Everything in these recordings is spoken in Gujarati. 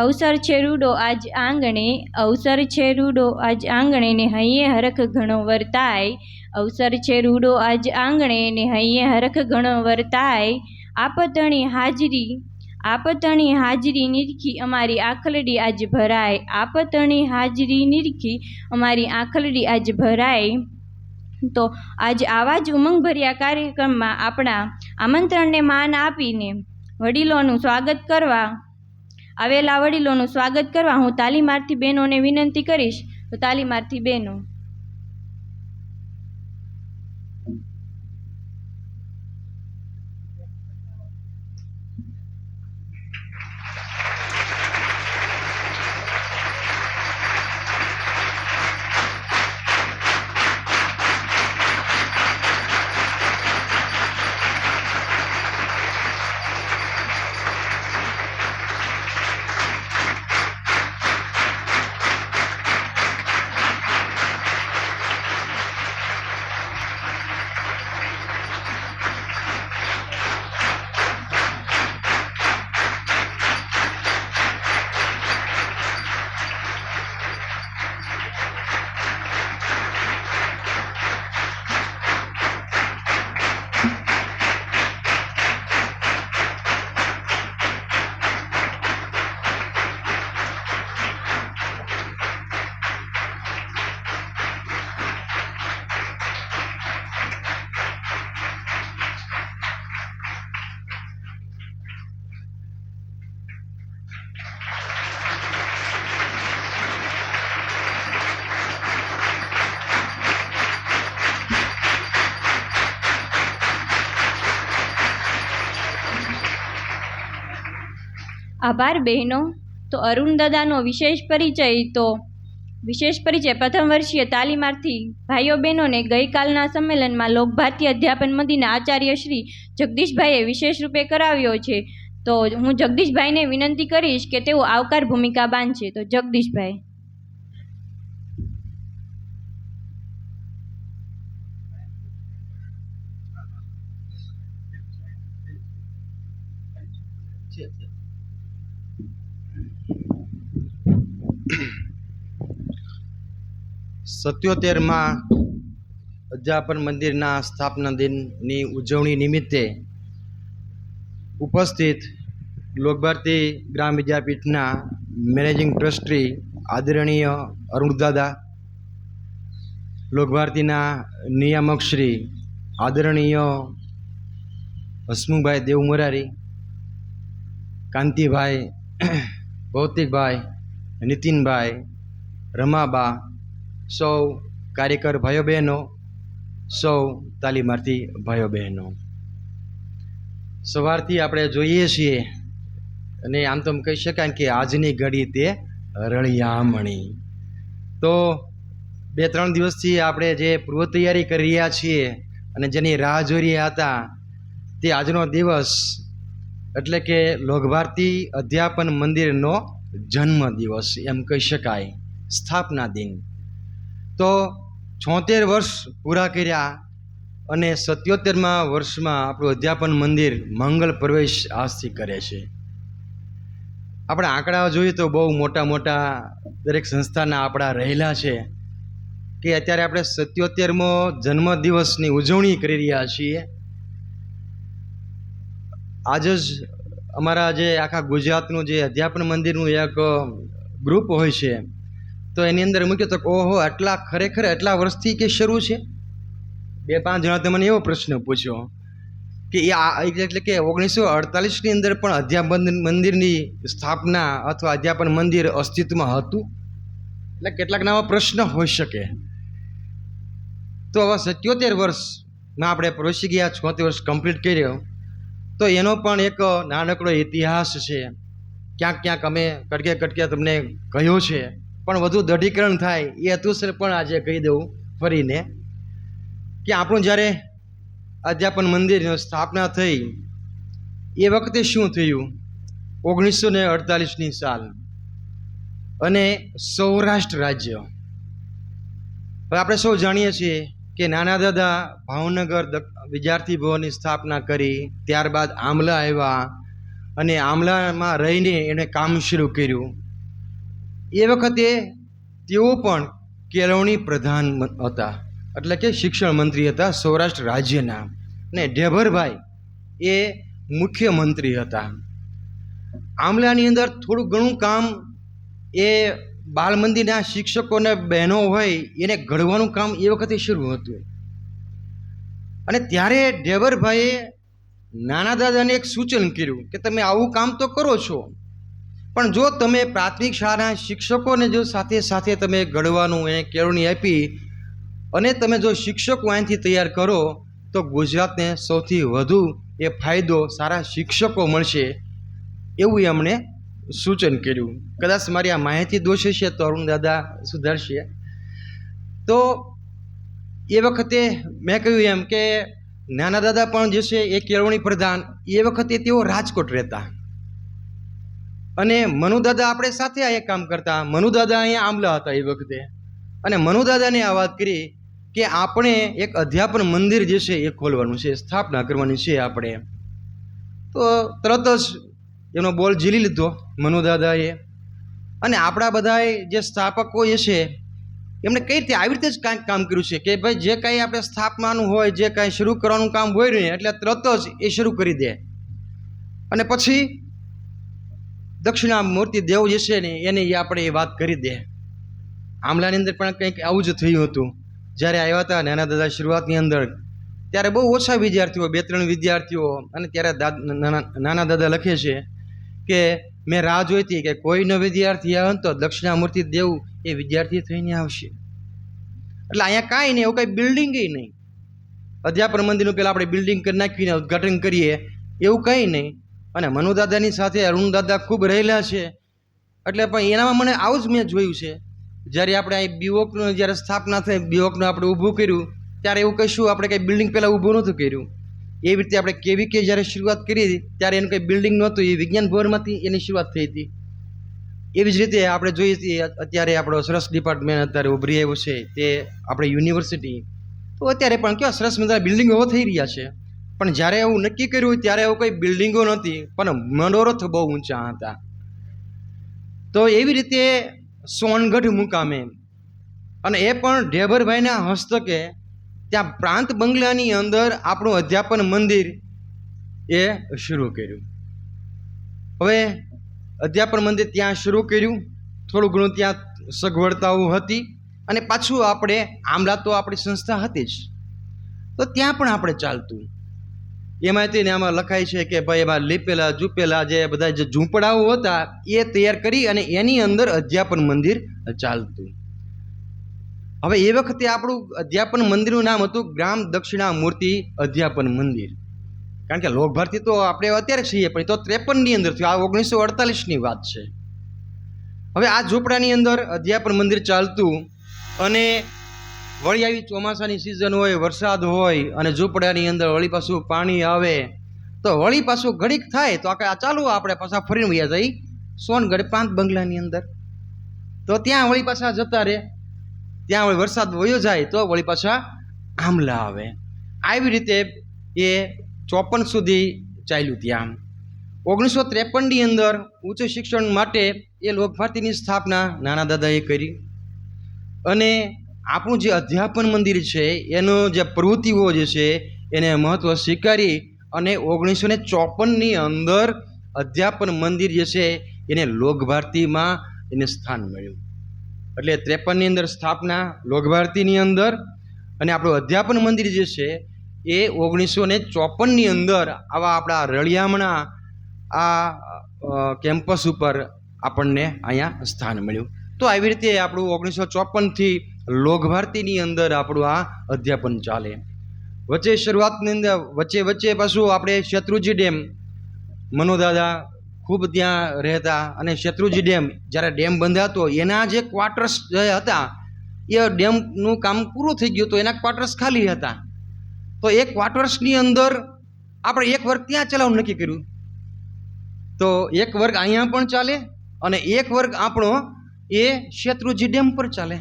અવસર છે રૂડો આજ આંગણે, અવસર છે રૂડો આજ આંગણે ને હૈયે હરખ ઘણો વર્તાય. અવસર છે રૂડો આજ આંગણે ને હૈયે હરખ ઘણો વર્તાય. આપતણી હાજરી નિરખી અમારી આખલડી આજ ભરાય. આપતણી હાજરી નિરખી અમારી આખલડી આજ ભરાય. તો આજ આવા જ ઉમંગભર્યા કાર્યક્રમમાં આપણા આમંત્રણને માન આપીને આવેલા વડીલોનું સ્વાગત કરવા હું તાલીમાર્થી બહેનોને વિનંતી કરીશ. તો તાલીમાર્થી બહેનો. આભાર બહેનો. તો અરુણદાદાનો વિશેષ પરિચય પ્રથમ વર્ષીય તાલીમાર્થી ભાઈઓ બહેનોને ગઈકાલના સંમેલનમાં લોકભારતી અધ્યાપન મંદિરના આચાર્ય શ્રી જગદીશભાઈએ વિશેષ રૂપે કરાવ્યો છે. તો હું જગદીશભાઈને વિનંતી કરીશ કે તેઓ આવકાર ભૂમિકા બાંધશે. તો જગદીશભાઈ. સત્યોતેરમાં અધ્યાપન મંદિરના સ્થાપના દિનની ઉજવણી નિમિત્તે ઉપસ્થિત લોકભારતી ગ્રામ વિદ્યાપીઠના મેનેજિંગ ટ્રસ્ટી આદરણીય અરુણદાદા, લોકભારતીના નિયામક શ્રી આદરણીય હસમુખભાઈ દેવમોરારી, કાંતિભાઈ, ભૌતિકભાઈ, નીતિનભાઈ, રમાબા, સૌ કાર્યકર ભાઈઓ બહેનો, સૌ તાલીમાર્થી ભાઈઓ બહેનો, સવારથી આપણે જોઈએ છીએ અને આમ તો કહી શકાય કે આજની ઘડી તે રળિયામણી. તો 2-3 દિવસથી આપણે જે પૂર્વ તૈયારી કરી રહ્યા છીએ અને જેની રાહ જોઈ રહ્યા હતા તે આજનો દિવસ એટલે કે લોકભારતી અધ્યાપન મંદિરનો જન્મ દિવસ એમ કહી શકાય, સ્થાપના દિન. તો 76 વર્ષ પૂરા કર્યા અને 77મા વર્ષમાં આપણું અધ્યાપન મંદિર મંગલ પ્રવેશ આજથી કરે છે. આપણે આંકડા જોઈએ તો બહુ મોટા દરેક સંસ્થાના આંકડા રહેલા છે કે અત્યારે આપણે 77મો જન્મદિવસની ઉજવણી કરી રહ્યા છીએ. આજે જ અમારા જે આખા ગુજરાતનું જે અધ્યાપન મંદિરનું એક ગ્રુપ હોય છે તો એની અંદર મૂક્યો તો ઓહો ખરેખર આટલા વર્ષથી કે શરૂ છે. 2-5 જણા મને એવો પ્રશ્ન પૂછ્યો કે એટલે કે 1948ની અંદર પણ અધ્યાપન મંદિરની સ્થાપના અથવા અધ્યાપન મંદિર અસ્તિત્વમાં હતું. એટલે કેટલાક નવા પ્રશ્ન હોઈ શકે. તો હવે 77 વર્ષમાં આપણે પ્રવેશી ગયા, 76 વર્ષ કમ્પ્લીટ કર્યો. તો એનો પણ એક નાનકડો ઇતિહાસ છે. ક્યાંક અમે કટકે તમને કહ્યું છે, પણ વધુ દઢીકરણ થાય એ હેતુસર પણ આજે કહી દઉં ફરીને કે આપણું જ્યારે અધ્યાપન મંદિરની સ્થાપના થઈ એ વખતે શું થયું. 1948ની સાલ અને સૌરાષ્ટ્ર રાજ્ય. હવે આપણે સૌ જાણીએ છીએ કે નાના દાદા ભાવનગર વિદ્યાર્થી ભવનની સ્થાપના કરી, ત્યારબાદ આંબલા આવ્યા અને આમલામાં રહીને એણે કામ શરૂ કર્યું. એ વખતે તેઓ પણ કેળવણી પ્રધાન હતા, એટલે કે શિક્ષણ મંત્રી હતા સૌરાષ્ટ્ર રાજ્યના, ને ઢેભરભાઈ એ મુખ્યમંત્રી હતા. આમલાની અંદર થોડું ઘણું કામ એ બાળ મંદિરના શિક્ષકોને બહેનો હોય એને ઘડવાનું કામ એ વખતે શરૂ હતું. અને ત્યારે ઢેભરભાઈએ નાના દાદાને એક સૂચન કર્યું કે તમે આવું કામ તો કરો છો, પણ જો તમે પ્રાથમિક શાળાના શિક્ષકોને જો સાથે સાથે તમે ઘડવાનું એને કેળવણી આપી અને તમે જો શિક્ષકો અહીંથી તૈયાર કરો તો ગુજરાતને સૌથી વધુ એ ફાયદો સારા શિક્ષકો મળશે, એવું એમણે સૂચન કર્યું. કદાચ મારી આ માહિતી દોષ છે તો અરુણ દાદા સુધારશે. તો એ વખતે મેં કહ્યું એમ કે નાના દાદા પણ જે છે એ કેળવણી પ્રધાન, એ વખતે તેઓ રાજકોટ રહેતા અને મનુદાદા આપણે સાથે અહીંયા કામ કરતા. મનુદાદા અહીંયા આમલા હતા એ વખતે, અને મનુદાદાને આ વાત કરી કે આપણે એક અધ્યાપન મંદિર જે છે એ ખોલવાનું છે, સ્થાપના કરવાની છે આપણે. તો તરત જ એનો બોલ ઝીલી લીધો મનુદાદાએ, અને આપણા બધા જે સ્થાપકો એ છે એમણે કઈ રીતે આવી રીતે જ કાંઈક કામ કર્યું છે કે ભાઈ જે કાંઈ આપણે સ્થાપનાનું હોય, જે કાંઈ શરૂ કરવાનું કામ હોય ને એટલે તરત જ એ શરૂ કરી દે. અને પછી દક્ષિણામૂર્તિ દેવ જે છે ને એને આપણે એ વાત કરી દે. આમલાની અંદર પણ કંઈક આવું જ થયું હતું. જ્યારે આવ્યા હતા નાના દાદા શરૂઆતની અંદર ત્યારે બહુ ઓછા વિદ્યાર્થીઓ, 2-3 વિદ્યાર્થીઓ, અને ત્યારે નાના દાદા લખે છે કે મેં રાહ જોઈ હતી કે કોઈનો વિદ્યાર્થી આવે તો દક્ષિણામૂર્તિ દેવ એ વિદ્યાર્થી થઈને આવશે. એટલે અહીંયા કાંઈ નહીં, એવું કાંઈ બિલ્ડિંગ નહીં, અધ્યાપન મંદિરનું પહેલાં આપણે બિલ્ડિંગ કરી નાખીને ઉદ્ઘાટન કરીએ એવું કંઈ નહીં. અને મનુદાદાની સાથે અરુણ દાદા ખૂબ રહેલા છે, એટલે પણ એનામાં મને આવું જ મેં જોયું છે. જ્યારે આપણે આ બીવોકનું જ્યારે સ્થાપના થઈ, બીવોકનું આપણે ઊભું કર્યું ત્યારે એવું કહીશું આપણે કંઈ બિલ્ડિંગ પહેલાં ઊભું નહોતું કર્યું. એવી રીતે આપણે KVK જ્યારે શરૂઆત કરી ત્યારે એનું કંઈ બિલ્ડિંગ નહોતું, એ વિજ્ઞાન ભવનમાંથી એની શરૂઆત થઈ હતી. એવી જ રીતે આપણે જોઈએ છીએ અત્યારે આપણો સરસ ડિપાર્ટમેન્ટ અત્યારે ઉભરી આવ્યો છે તે આપણે યુનિવર્સિટી, તો અત્યારે પણ કેવા સરસ મજાના બિલ્ડિંગો થઈ રહ્યા છે. પણ જ્યારે એવું નક્કી કર્યું ત્યારે એવું કંઈ બિલ્ડિંગો નહોતી, પણ મનોરથ બહુ ઊંચા હતા. તો એવી રીતે સોનગઢ મુકામે, અને એ પણ ઢેભરભાઈના હસ્તકે ત્યાં પ્રાંત બંગલાની અંદર આપણું અધ્યાપન મંદિર એ શરૂ કર્યું. હવે અધ્યાપન મંદિર ત્યાં શરૂ કર્યું, થોડું ઘણું ત્યાં સગવડતાઓ હતી, અને પાછું આપણે આમલા તો આપણી સંસ્થા હતી જ, તો ત્યાં પણ આપણે ચાલતું. એમાંથી ને આમાં લખાય છે કે ભાઈ એમાં લીપેલા ઝૂપેલા જે બધા જે ઝૂંપડાઓ હતા એ તૈયાર કરી અને એની અંદર અધ્યાપન મંદિર ચાલતું. હવે એ વખતે આપણું અધ્યાપન મંદિરનું નામ હતું ગ્રામ દક્ષિણામૂર્તિ અધ્યાપન મંદિર, કારણ કે લોકભારતી તો આપણે અત્યારે છીએ પણ તો 53ની અંદર થયું, આ 1948ની વાત છે. હવે આ ઝૂંપડાની અંદર અધ્યાપન મંદિર ચાલતું, અને વળી આવી ચોમાસાની સિઝન હોય, વરસાદ હોય, અને ઝૂંપડાની અંદર વળી પાછું પાણી આવે તો વળી પાછું ઘડીક થાય તો આ ચાલુ આપણે પાછા ફરીને વયા જઈ સોનગઢ પ્રાંત બંગલાની અંદર, તો ત્યાં વળી પાછા જતા રહે, ત્યાં વળી વરસાદ વયો જાય તો વળી પાછા આમલા આવે. આવી રીતે એ 54 સુધી ચાલ્યું. ત્યાં 1953ની અંદર ઉચ્ચ શિક્ષણ માટે એ લોકભારતીની સ્થાપના નાના દાદાએ કરી, અને આપણું જે અધ્યાપન મંદિર છે એનો જે પ્રવૃત્તિઓ જે છે એને મહત્ત્વ સ્વીકારી અને 1954ની અંદર અધ્યાપન મંદિર જે છે એને લોકભારતીમાં એને સ્થાન મળ્યું. એટલે 53ની અંદર સ્થાપના લોકભારતીની અંદર, અને આપણું અધ્યાપન મંદિર જે છે એ 1954ની અંદર આવા આપણા રળિયામણા આ કેમ્પસ ઉપર આપણને અહીંયા સ્થાન મળ્યું. તો આવી રીતે આપણું 1954થી લોકભારતીની અંદર આપણું આ અધ્યાપન ચાલે. વચ્ચે શરૂઆતની અંદર વચ્ચે પાછું આપણે શેત્રુંજી ડેમ, મનોદાદા ખૂબ ત્યાં રહેતા, અને શેત્રુંજી ડેમ જ્યારે ડેમ બંધાતો એના જે ક્વાર્ટર્સ જે હતા એ ડેમનું કામ પૂરું થઈ ગયું તો એના ક્વાર્ટર્સ ખાલી હતા, તો એ ક્વાર્ટર્સની અંદર આપણે એક વર્ગ ત્યાં ચલાવવાનું નક્કી કર્યું. તો એક વર્ગ અહીંયા પણ ચાલે અને એક વર્ગ આપણો એ શેત્રુંજી ડેમ પર ચાલે.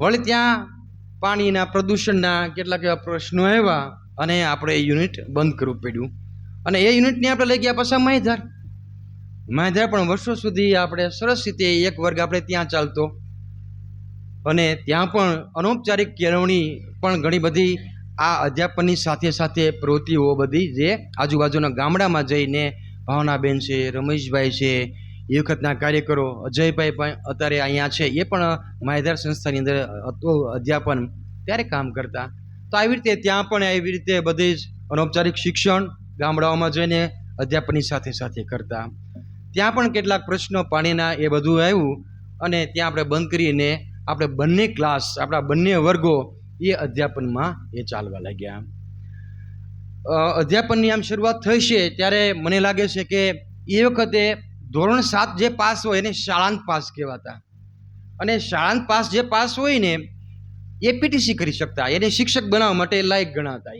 વળી ત્યાં પાણીના પ્રદૂષણના કેટલાક એવા પ્રશ્નો આવ્યા અને આપણે યુનિટ બંધ કરવું પડ્યું. અને એ યુનિટને આપણે લઈ ગયા પાછા માયધાર પણ વર્ષો સુધી આપણે સરસ રીતે એક વર્ગ આપણે ત્યાં ચાલતો, અને ત્યાં પણ અનૌપચારિક કેળવણી પણ ઘણી બધી આ અધ્યાપનની સાથે સાથે પ્રવૃત્તિઓ બધી જે આજુબાજુના ગામડામાં જઈને ભાવનાબેન છે, રમેશભાઈ છે, એ વખતના કાર્યકરો અજયભાઈ પણ અત્યારે અહીંયા છે, એ પણ માયધાર સંસ્થાની અંદર અધ્યાપન ત્યારે કામ કરતા. તો આવી રીતે ત્યાં પણ એવી રીતે બધી જ અનૌપચારિક શિક્ષણ ગામડાઓમાં જઈને અધ્યાપનની સાથે સાથે કરતા. ત્યાં પણ કેટલાક પ્રશ્નો પાણીના એ બધું આવ્યું, અને ત્યાં આપણે બંધ કરીને આપણે બંને ક્લાસ, આપણા બંને વર્ગો એ અધ્યાપનમાં એ ચાલવા લાગ્યા. અધ્યાપનની આમ શરૂઆત થઈ છે ત્યારે મને લાગે છે કે એ વખતે ધોરણ 7 જે પાસ હોય એને શાળાંત પાસ કહેવાતા, અને શાળાંત પાસ જે પાસ હોય ને એ પીટીસી કરી શકતા, એને શિક્ષક બનાવવા માટે લાયક ગણાતા.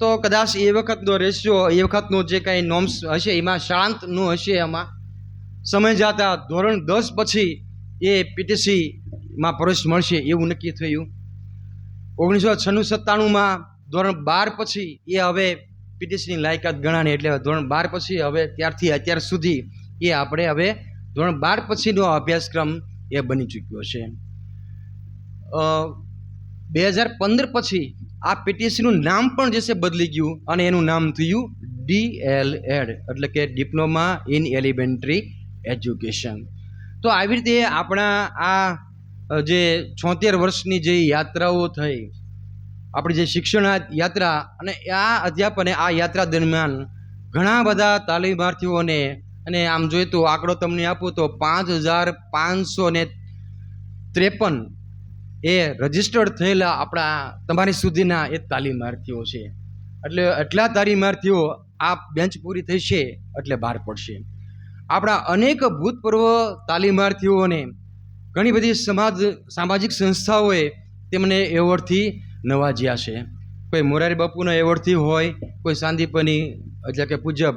તો કદાચ એ વખતનો રેશિયો, એ વખતનો જે કાંઈ નોર્મ્સ હશે એમાં શાળાંતનું હશે. એમાં સમય જતા ધોરણ 10 પછી એ પીટીસીમાં પ્રવેશ મળશે એવું નક્કી થયું. 1996-97માં ધોરણ 12 પછી એ હવે પીટીસીની લાયકાત ગણાણી, એટલે ધોરણ 12 પછી હવે ત્યારથી અત્યાર સુધી એ આપણે હવે ધોરણ 12 પછીનો અભ્યાસક્રમ એ બની ચૂક્યો છે. 2015 પછી આ પીટીસીનું નામ પણ જે છે બદલી ગયું, અને એનું નામ થયું DLED, એટલે કે ડિપ્લોમા ઇન એલિમેન્ટરી એજ્યુકેશન. તો આવી રીતે આપણા આ જે 76 વર્ષની જે યાત્રાઓ થઈ, આપણી જે શિક્ષણ યાત્રા, અને આ અધ્યાપને આ યાત્રા દરમિયાન ઘણા બધા તાલીમાર્થીઓને, અને આમ જોઈએ તો આંકડો તમને આપું તો 5553 એ રજિસ્ટર્ડ થયેલા આપણા તમારી સુધીના એ તાલીમાર્થીઓ છે. એટલે એટલા તાલીમાર્થીઓ આ બેન્ચ પૂરી થઈ છે એટલે બહાર પડશે. આપણા અનેક ભૂતપૂર્વ તાલીમાર્થીઓને ઘણી બધી સામાજિક સંસ્થાઓએ તેમને એવોર્ડથી નવાજ્યા છે. કોઈ મોરારી બાપુના એવોર્ડથી હોય, કોઈ સાંદીપની એટલે કે પૂજ્ય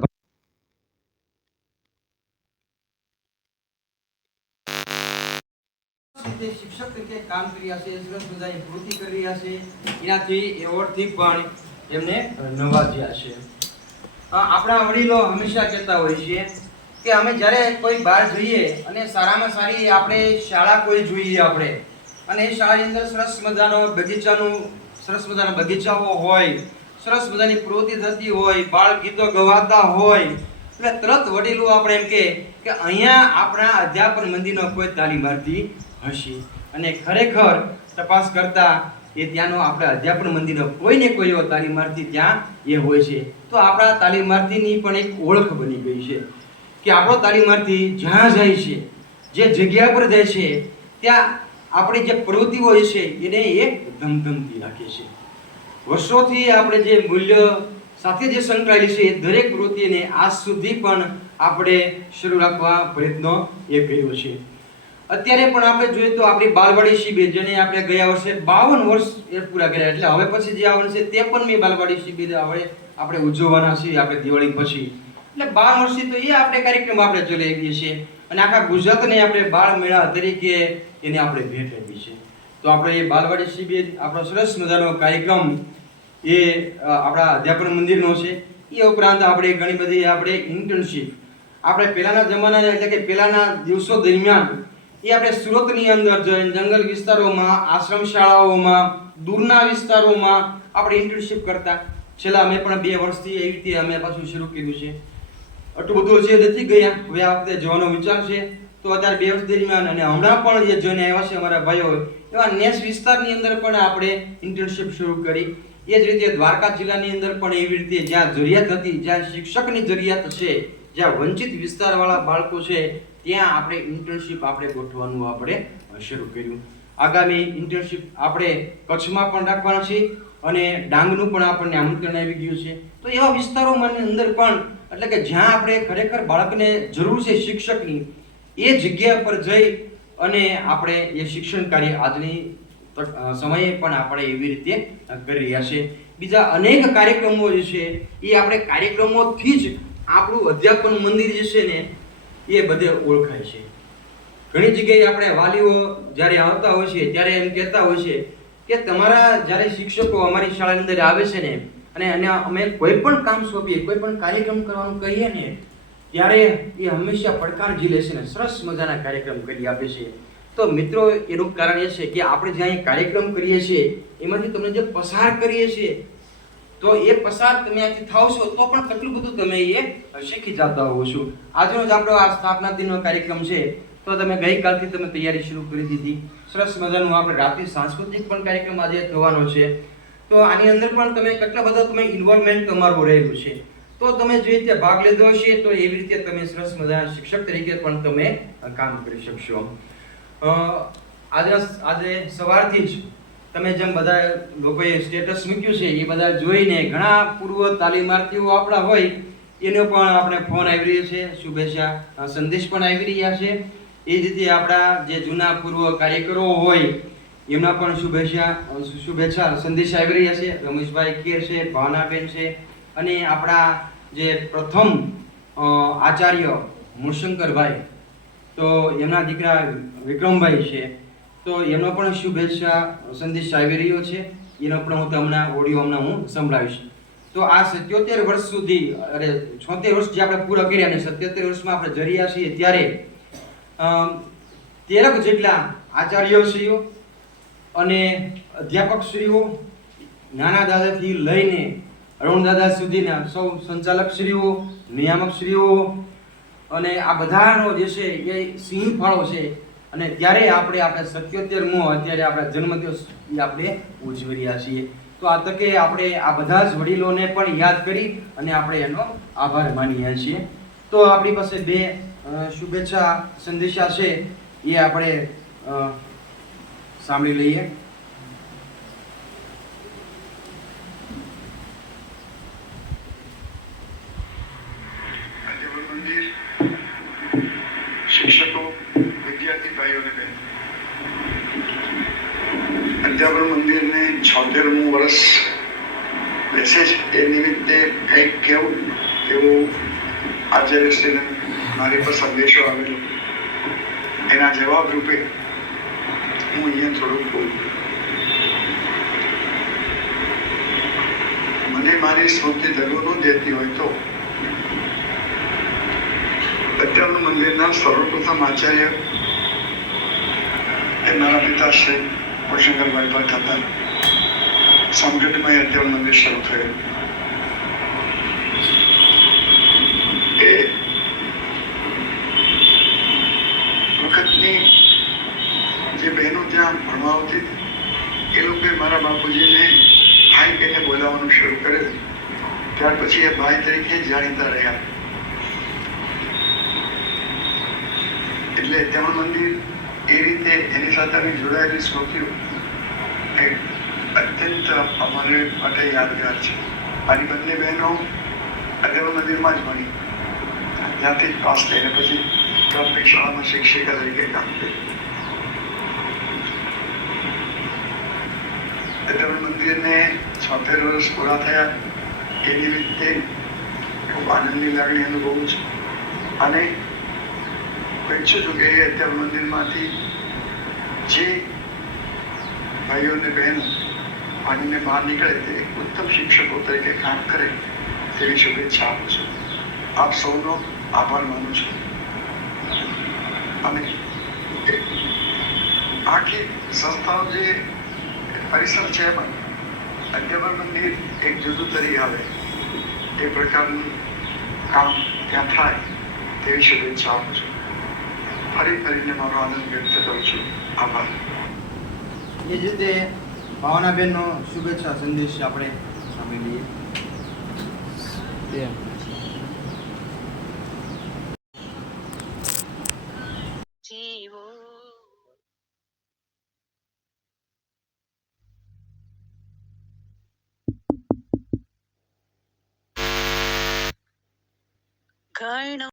શિક્ષક તરીકે કામ કરી રહ્યા છે, સરસ મજાની પ્રવૃત્તિ કરી રહ્યા છે, એનાથી એવોર્ડથી પણ એમને નવાજ્યા છે. આપણા વડીલો હંમેશા કહેતા હોય છે કે અમે જ્યારે કોઈ બહાર જઈએ અને સારામાં સારી આપણે શાળા કોઈ જોઈએ આપણે, અને એ શાળાની અંદર સરસ મજાના બગીચાઓ હોય, સરસ મજાની પ્રવૃત્તિ થતી હોય, બાળ ગીતો ગવાતા હોય, એટલે તરત વડીલો આપણે એમ કે અહીંયા આપણા અધ્યાપન મંદિરનો કોઈ તાલીમાર્થી હશે. અને ખરેખર તપાસ કરતા એ ત્યાંનો આપણા અધ્યાપન મંદિરનો કોઈ ને કોઈ એવો તાલીમાર્થી ત્યાં એ હોય છે. તો આપણા તાલીમાર્થીની પણ એક ઓળખ બની ગઈ છે કે આપણો તાલીમાર્થી જ્યાં જાય છે, જે જગ્યા પર જાય છે, ત્યાં આપણી જે પ્રવૃત્તિઓ હોય છે એને એ ધમધમતી રાખે છે. વર્ષોથી આપણે જે મૂલ્ય સાથે જે સંકળાયેલી છે એ દરેક પ્રવૃત્તિને આજ સુધી પણ આપણે શરૂ રાખવા પ્રયત્નો એ કર્યો છે. અત્યારે પણ આપણે જોઈએ તો આપણી બાલવાડી શિબિર, જેને આપણે ગયા વર્ષે 52 વર્ષ એ પૂરા કર્યા, એટલે હવે પછી જે આવશે 53મી બાલવાડી શિબિર હવે આપણે ઉજવવાના છીએ આપણે દિવાળી પછી. એટલે 52 વર્ષથી તો એ આપણે કાર્યક્રમ આપણે ચલાવીએ છીએ, અને આખા ગુજરાતને આપણે બાળ મેળા તરીકે એને આપણે ભેટ આપી છે. તો આપણે એ બાલવાડી શિબિર આપણો સરસ મજાનો કાર્યક્રમ એ આપણા અધ્યાપન મંદિરનો છે. એ ઉપરાંત આપણે ઘણી બધી આપણે ઇન્ટર્નશીપ આપણે પહેલાના જમાના એટલે કે પહેલાના દિવસો દરમિયાન એ આપણે સુરતની અંદર જઈને જંગલ વિસ્તારોમાં, આશ્રમ શાળાઓમાં, દૂરના વિસ્તારોમાં આપણે ઇન્ટર્નશીપ કરતા. છેલ્લા અમે પણ 2 વર્ષથી એવી રીતે અમે પાછું શરૂ કર્યું છે. આટલું બધું હજી નથી ગયા, હવે આ વખતે જવાનો વિચાર છે. તો અત્યારે 2 વર્ષ દરમિયાન અને હમણાં પણ જે જોઈને આવ્યા છે અમારા ભાઈઓ, એવા નેસ વિસ્તારની અંદર પણ આપણે ઇન્ટર્નશીપ શરૂ કરી. એ જ રીતે દ્વારકા જિલ્લાની અંદર પણ એવી રીતે જ્યાં જરૂરિયાત હતી, જ્યાં શિક્ષકની જરૂરિયાત છે, જ્યાં વંચિત વિસ્તારવાળા બાળકો છે, ત્યાં આપણે ઇન્ટર્નશીપ આપણે ગોઠવવાનું આપણે શરૂ કર્યું. આગામી ઇન્ટર્નશીપ આપણે કચ્છમાં પણ રાખવાના છે, અને ડાંગનું પણ આપણને આમંત્રણ આવી ગયું છે. તો એવા વિસ્તારોમાં અંદર પણ એટલે કે જ્યાં આપણે ખરેખર બાળકને જરૂર છે શિક્ષકની, એ જગ્યા પર જઈ અને આપણે એ શિક્ષણ કાર્ય આજની સમયે પણ આપણે એવી રીતે કરી રહ્યા છે. બીજા અનેક કાર્યક્રમો જે છે એ આપણે કાર્યક્રમોથી જ આપણું અધ્યાપન મંદિર જે છે ને એ બધે ઓળખાય છે. ઘણી જગ્યાએ આપણે વાલીઓ જ્યારે આવતા હોય છે ત્યારે એમ કહેતા હોય છે કે તમારા જ્યારે શિક્ષકો અમારી શાળાની અંદર આવે છે ને, અને અમે કોઈ પણ કામ સોંપીએ, કોઈ પણ કાર્યક્રમ કરવાનું કહીએ ને ત્યારે એ હંમેશા પડકાર ઝીલે છે ને સરસ મજાના કાર્યક્રમ કરી આપે છે. તો મિત્રો, એનું કારણ એ છે કે આપણે જ્યાં કાર્યક્રમ કરીએ છીએ એમાંથી તમને જે પસાર કરીએ છીએ તો એ પસાર તમે અહીંથી થાવ છો તો પણ કેટલું બધું તમે એ શીખી જતા હોવ છો. આજનો જ આપણો આ સ્થાપના દિનનો કાર્યક્રમ છે તો તમે ગઈકાલથી તમે તૈયારી શરૂ કરી દીધી. સરસ મજાનું આપણે રાત્રિ સાંસ્કૃતિક પણ કાર્યક્રમ આજે થવાનો છે. તો આની અંદર પણ તમે કેટલા બધા તમે ઇન્વોલ્વમેન્ટ તમારું રહેલું છે. તો તમે જે રીતે ભાગ લીધો હશે તો એવી રીતે તમે સરસ મજાના શિક્ષક તરીકે પણ તમે કામ કરી શકશો. આજે સવારથી જ તમે જેમ બધા લોકોએ સ્ટેટસ મૂક્યું છે એ બધા જોઈને ઘણા પૂર્વ તાલીમાર્થીઓ આપણા હોય એનો પણ આપણે ફોન આવી રહ્યો છે, શુભેચ્છા સંદેશ પણ આવી રહ્યા છે. એ જ રીતે આપણા જે જૂના પૂર્વ કાર્યકરો હોય એમના પણ શુભેચ્છા સંદેશ આવી રહ્યા છે. રમેશભાઈ ખેર છે, ભાવનાબેન છે અને આપણા જે પ્રથમ આચાર્ય મૂળશંકરભાઈ, તો એમના દીકરા વિક્રમભાઈ છે, તો એમનો પણ શુભેચ્છા સંદેશ આવી રહ્યો છે. એનો પણ હું તમને ઓડિયો હું સંભળાવીશ. તો આ 77 વર્ષ સુધી, અરે 76 વર્ષ જે આપણે પૂરા કર્યા અને 77 વર્ષમાં આપણે જઈ છીએ ત્યારે 13 જેટલા આચાર્યશ્રીઓ અને અધ્યાપકશ્રીઓ, નાના દાદાથી લઈને અરુણ દાદા સુધીના સૌ સંચાલકશ્રીઓ, નિયામકશ્રીઓ અને આ બધાનો જે છે એ સિંહ ફાળો છે. અને ત્યારે આપણે 77મો અત્યારે આપણા જન્મદિવસ આપણે ઉજવી રહ્યા છીએ. તો આ તકે આપણે આ બધા જ વડીલોને પણ યાદ કરી અને આપણે એનો આભાર માનીએ છીએ. તો આપણી પાસે બે શુભેચ્છા સંદેશા છે એ આપણે સાંભળી લઈએ. શિક્ષકો, વિદ્યાર્થી ભાઈઓ અને બહેનો, અધ્યાપન મંદિરને 76મું વર્ષ બેસે છે એ નિમિત્તે કંઈક કેવું એવું આચાર્યશ્રીને મારી પર સંદેશો આવેલો. એના જવાબ રૂપે હું અહીંયા થોડુંક બોલું. મને મારી સ્મૃતિ દગો ન દેતી હોય તો અધ્યાપન મંદિરના સર્વપ્રથમ આચાર્ય એ મારા પિતા શ્રી મૂળશંકરભાઈ પર થતા સંગઠનમય અધ્યાપન મંદિર શરૂ થયું. એ વખતની જે બહેનો ત્યાં ભણવા આવતી હતી એ લોકોએ મારા બાપુજીને ભાઈ કહીને બોલાવવાનું શરૂ કરેલું. ત્યાર પછી એ ભાઈ તરીકે જાણીતા રહ્યા. એટલે અધ્યાપન મંદિર એ રીતે એની સાથે જોડાયેલી સ્મૃતિઓ એ અત્યંત અમારે માટે યાદગાર છે. મારી બંને બહેનો અધ્યાપન મંદિરમાં જ ભણી, ત્યાંથી જ પાસ થઈને પછી પ્રાથમિક શાળામાં શિક્ષિકા તરીકે કામ કર્યું. અધ્યાપન મંદિરને 76 વર્ષ પૂરા થયા એ નિમિત્તે ખૂબ આનંદની લાગણી અનુભવું છું. અને ઈચ્છું છું કે અધ્યાપન મંદિરમાંથી જે ભાઈઓ અને બહેનો ભણીને બહાર નીકળે તે ઉત્તમ શિક્ષકો તરીકે કામ કરે તેવી શુભેચ્છા આપું છું. આપ સૌનો આભાર માનું છું. અને આખી સંસ્થાઓ જે પરિસર છે એમાં અધ્યાપન મંદિર એક જુદું તરી આવે એ પ્રકારનું કામ ત્યાં થાય તેવી શુભેચ્છા આપું છું. ફરી ફરીને મારો આનંદ વ્યક્ત કરું છું. આભાર. એ જ રીતે ભાવનાબેનનો શુભેચ્છા સંદેશ આપણે સાંભળી લઈએ. ઘણો